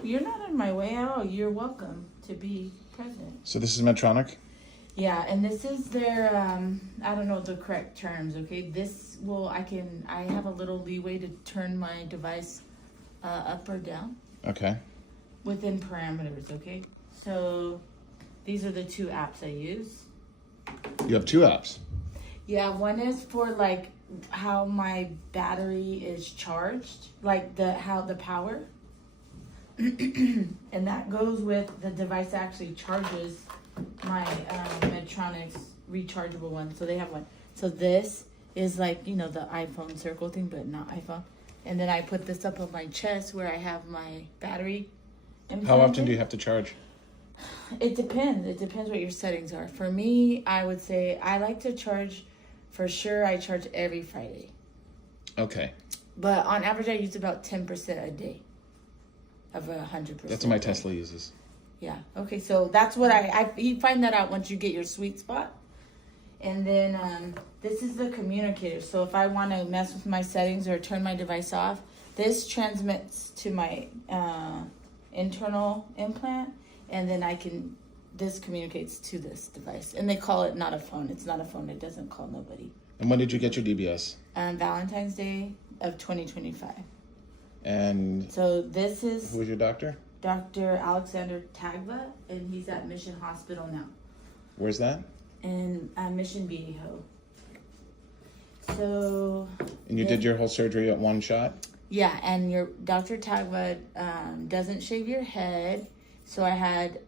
You're not in my way at all. You're welcome to be present. So this is Medtronic? Yeah, and this is their, I don't know the correct terms, okay? I have a little leeway to turn my device up or down Okay. within parameters, okay? So these are the two apps I use. You have two apps. Yeah, one is for like how my battery is charged, like how the power. And that goes with the device actually charges my Medtronic's rechargeable one. So they have one. So this is like, the iPhone circle thing, but not iPhone. And then I put this up on my chest where I have my battery implanted. How often do you have to charge? It depends. It depends what your settings are. For me, I would say I like to charge, for sure, I charge every Friday. Okay. But on average, I use about 10% a day of 100%. That's what my Tesla uses. Yeah. Okay. So that's what you find that out once you get your sweet spot. And then this is the communicator. So if I want to mess with my settings or turn my device off, this transmits to my internal implant, and then this communicates to this device. And they call it not a phone. It's not a phone. It doesn't call nobody. And when did you get your DBS? Valentine's Day of 2025. And so this is... Who was your doctor? Dr. Alexander Tagva, and he's at Mission Hospital now. Where's that? In Mission Viejo. So... And you did your whole surgery at one shot? Yeah, and your Dr. Tagva doesn't shave your head. So I had,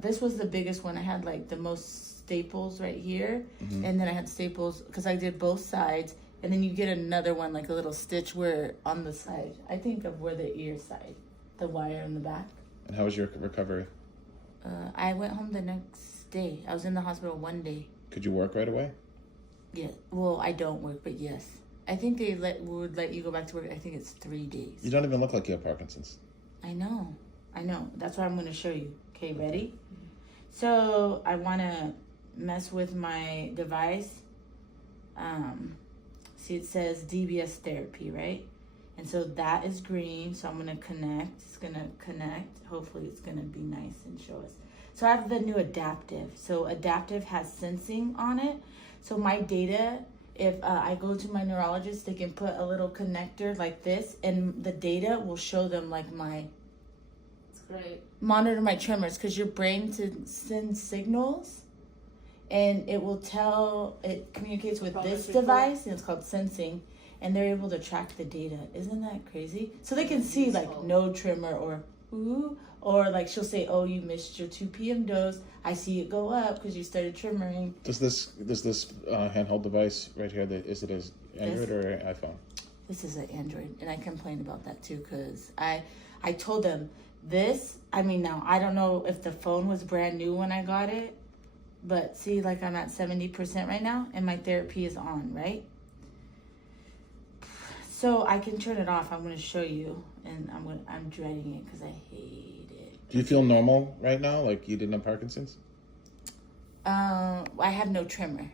this was the biggest one. I had like the most staples right here. Mm-hmm. And then I had staples, because I did both sides. And then you get another one, like a little stitch where on the side, I think of where the ear side, the wire in the back. And how was your recovery? I went home the next day. I was in the hospital one day. Could you work right away? Yeah. Well, I don't work, but yes. I think they would let you go back to work. I think it's 3 days. You don't even look like you have Parkinson's. I know. That's what I'm going to show you. Okay, ready? So I want to mess with my device. See, it says DBS therapy, right? And so that is green. So I'm going to connect. It's going to connect. Hopefully it's going to be nice and show us. So I have the new adaptive. So adaptive has sensing on it. So my data, if I go to my neurologist, they can put a little connector like this, and the data will show them like Right. monitor my tremors, because your brain sends signals, and it communicates with this device, and it's called sensing, and they're able to track the data. Isn't that crazy? So they can see like no tremor or ooh, or like she'll say, oh, you missed your 2 p.m. dose. I see it go up because you started tremoring. Does this handheld device right here, is it as Android or iPhone? This is an Android, and I complain about that too, because I told them now I don't know if the phone was brand new when I got it, but see, like I'm at 70% right now, and my therapy is on, right? So I can turn it off. I'm going to show you, and I'm dreading it because I hate it. Do you feel normal right now, like you didn't have Parkinson's? I have no tremor.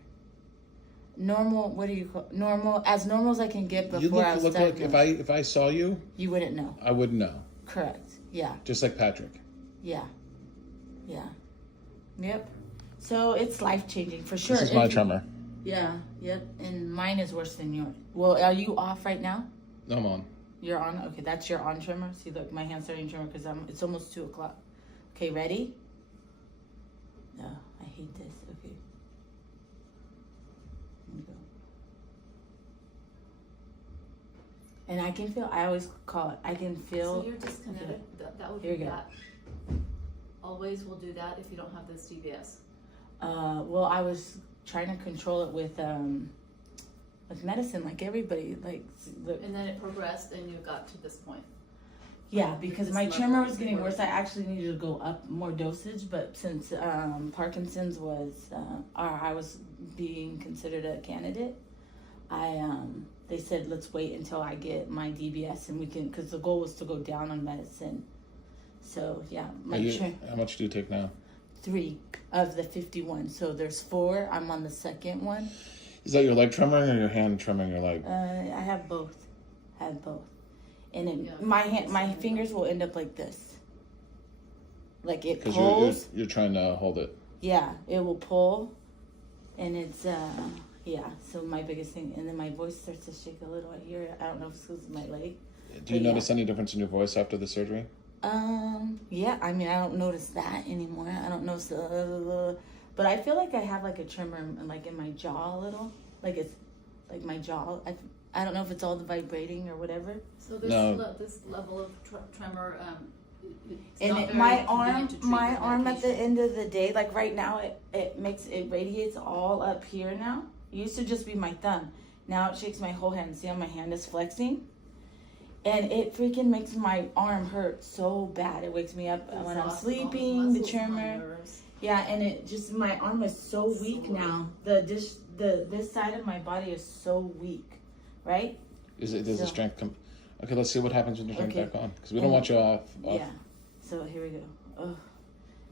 Normal, what do you call normal? As normal as I can get before I was look like if I saw you, you wouldn't know. I wouldn't know. Correct. Yeah. Just like Patrick. Yeah. Yep. So it's life-changing for sure. This is my tremor. Yeah. Yep. And mine is worse than yours. Well, are you off right now? No, I'm on. You're on? Okay, that's your on tremor. See, look, my hand's starting to tremor because it's almost 2 o'clock. Okay, ready? No, I hate this. Okay. Here we go. And I can feel, I always call it, I can feel. So you're disconnected. That would Here be we go. that. Always will do that if you don't have this DBS. Well, I was trying to control it with medicine, like everybody, And then it progressed, and you got to this point. Yeah, because my tremor was getting worse. I actually needed to go up more dosage, but since Parkinson's was, I was being considered a candidate, they said let's wait until I get my DBS and we can, because the goal was to go down on medicine. So yeah, how much do you take now? 3 of the 51. So there's 4. I'm on the second one. Is that your leg trembling or your hand trembling your leg? I have both. And my fingers will end up like this. Like it Because pulls. you're trying to hold it. Yeah, it will pull, and it's yeah. So my biggest thing, and then my voice starts to shake a little. I hear it. I don't know if it's because of my leg. Do you notice any difference in your voice after the surgery? Yeah. I mean, I don't notice that anymore. I don't notice but I feel like I have like a tremor like in my jaw a little. Like it's like my jaw. I don't know if it's all the vibrating or whatever. So this level of tremor, it's And not very my convenient to treat with arm at the medication. end of the day, like right now, it radiates all up here now. It used to just be my thumb. Now it shakes my whole hand. See how my hand is flexing? And it freaking makes my arm hurt so bad. It wakes me up when I'm sleeping, the tremor. Yeah, and it just, my arm is so weak now. This side of my body is so weak, right? Does the strength come? Okay, let's see what happens when you turn it back on. Because we don't Oh. want you off. Yeah. So here we go. Oh,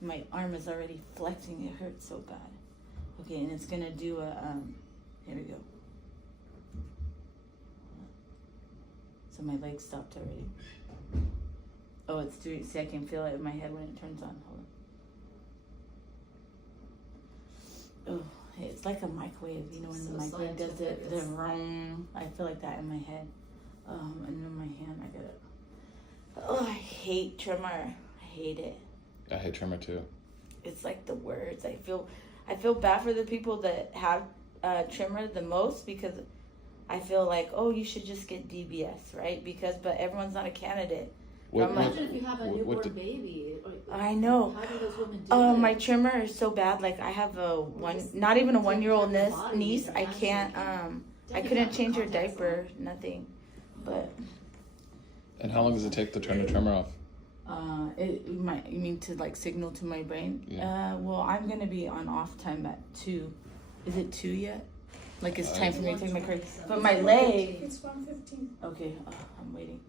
my arm is already flexing. It hurts so bad. Okay, and it's gonna do a here we go. So my leg stopped already. Oh, it's doing. See, I can feel it in my head when it turns on. Hold on. Oh, it's like a microwave. You know when the microwave does it, the vroom. I feel like that in my head. And in my hand, I get it. Oh, I hate tremor. I hate it. I hate tremor too. It's like the words. I feel bad for the people that have tremor the most, because I feel like, oh, you should just get DBS, right? But everyone's not a candidate. Imagine if you have a newborn baby. I know. How do those women do my tremor is so bad. Like I have not even a 1-year-old niece. I can't. I couldn't change her diaper. Nothing. But. And how long does it take to turn the tremor off? You mean to like signal to my brain? Yeah. Well, I'm gonna be on off time at 2. Is it 2 yet? Like it's time for me to take my car. But my leg. It's 1:15. Okay, I'm waiting.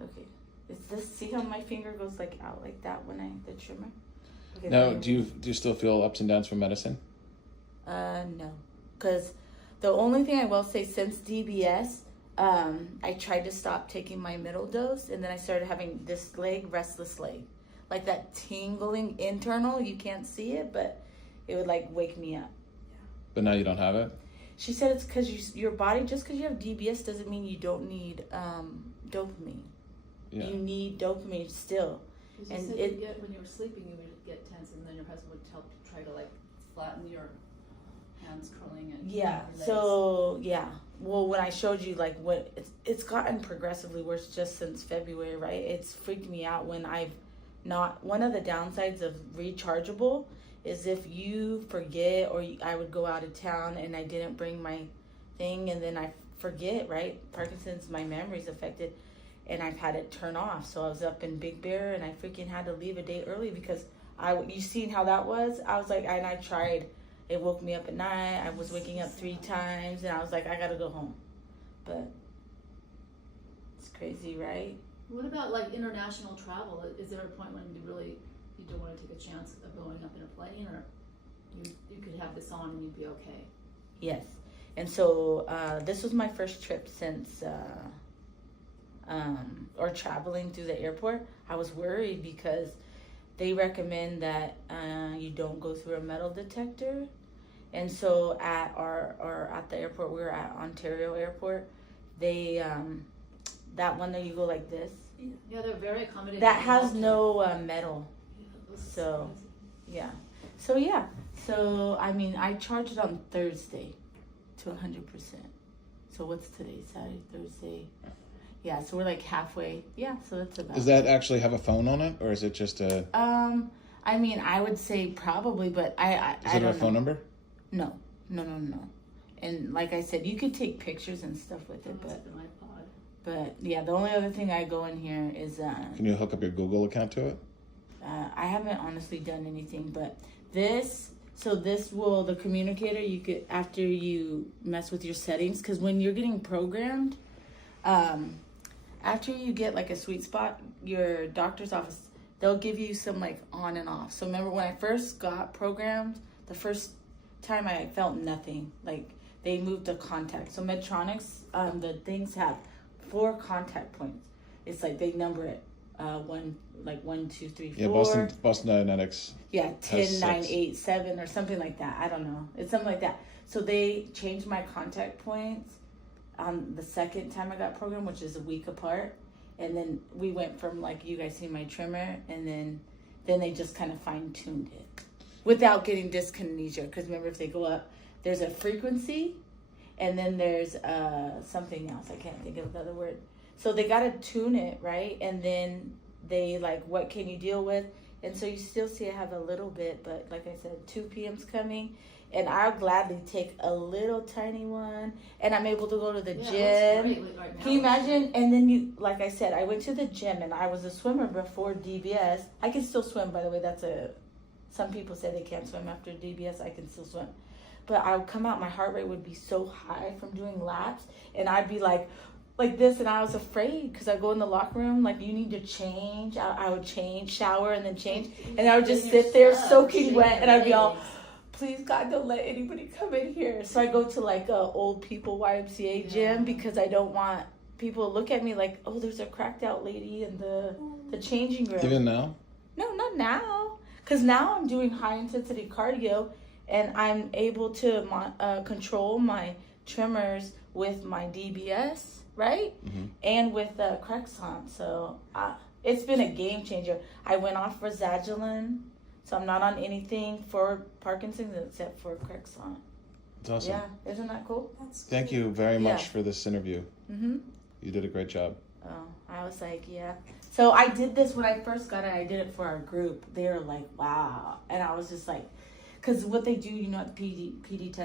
Okay, it's this. See how my finger goes like out like that when the tremor. Okay, Now, do you still feel ups and downs from medicine? No, because the only thing I will say since DBS, I tried to stop taking my middle dose, and then I started having this restless leg, like that tingling internal. You can't see it, but it would like wake me up. But now you don't have it? She said it's because your body, just because you have DBS doesn't mean you don't need dopamine. Yeah. You need dopamine still. And when you were sleeping, you would get tense, and then your husband would help to try to like flatten your hands curling and Yeah. legs. So yeah. Well, when I showed you like what it's gotten progressively worse just since February, right? It's freaked me out when I've not. One of the downsides of rechargeable is if you forget, or I would go out of town and I didn't bring my thing, and then I forget, right? Parkinson's, my memory's affected, and I've had it turn off. So I was up in Big Bear, and I freaking had to leave a day early because you seen how that was? I was like, and I tried. It woke me up at night. I was waking up 3 times, and I was like, I gotta go home. But it's crazy, right? What about like international travel? Is there a point when you don't want to take a chance of going up in a plane, or you could have this on and you'd be okay? Yes. And so this was my first trip since or traveling through the airport. I was worried because they recommend that you don't go through a metal detector. And so at the airport, we were at Ontario Airport, they that one that you go like this. Yeah, they're very accommodating. That has no metal. So yeah. So I mean, I charged on Thursday to 100%. So what's today? Saturday, Thursday. Yeah, so we're like halfway. Yeah, so that's about. Does that actually have a phone on it, or is it just a? I mean, I would say probably, but I Is don't it know. a phone number? No. And like I said, you could take pictures and stuff with it, but yeah, the only other thing I go in here is Can you hook up your Google account to it? I haven't honestly done anything, but the communicator, you could, after you mess with your settings, because when you're getting programmed, after you get like a sweet spot, your doctor's office, they'll give you some like on and off. So remember when I first got programmed, the first time I felt nothing. Like they moved the contact. So Medtronics, the things have 4 contact points. It's like they number it 1, 2, 3, 4. Yeah, Boston Dynamics. Yeah, 10, has 9, 6. 8, 7 or something like that. I don't know. It's something like that. So they changed my contact points on the second time I got programmed, which is a week apart. And then we went from like, you guys see my trimmer, and then they just kind of fine tuned it without getting dyskinesia. Because remember, if they go up, there's a frequency, and then there's something else. I can't think of the other word. So they got to tune it, right? And then they like, what can you deal with? And so you still see I have a little bit, but like I said, 2 p.m.'s coming, and I'll gladly take a little tiny one, and I'm able to go to the Yeah, gym. that's great right now. Can you imagine? And then you, like I said, I went to the gym, and I was a swimmer before DBS. I can still swim, by the way. Some people say they can't swim after DBS. I can still swim. But I would come out, my heart rate would be so high from doing laps, and I'd be like this, and I was afraid because I go in the locker room, like, you need to change. I would change, shower, and then change, and I would just sit there soaking wet, and I'd be all, please God, don't let anybody come in here. So I go to like a old people YMCA gym because I don't want people to look at me like, oh, there's a cracked out lady in the changing room. Even now? No, not now, because now I'm doing high intensity cardio, and I'm able to control my tremors with my DBS, right? Mm-hmm. And with Crexont. So it's been a game changer. I went off for Zagilin, so I'm not on anything for Parkinson's except for Crexont. It's awesome. Yeah, isn't that cool? Thank you very much Yeah. for this interview. Mm-hmm. You did a great job. Oh, I was like, yeah. So I did this when I first got it. I did it for our group. They were like, wow. And I was just like, because what they do, at the PD test,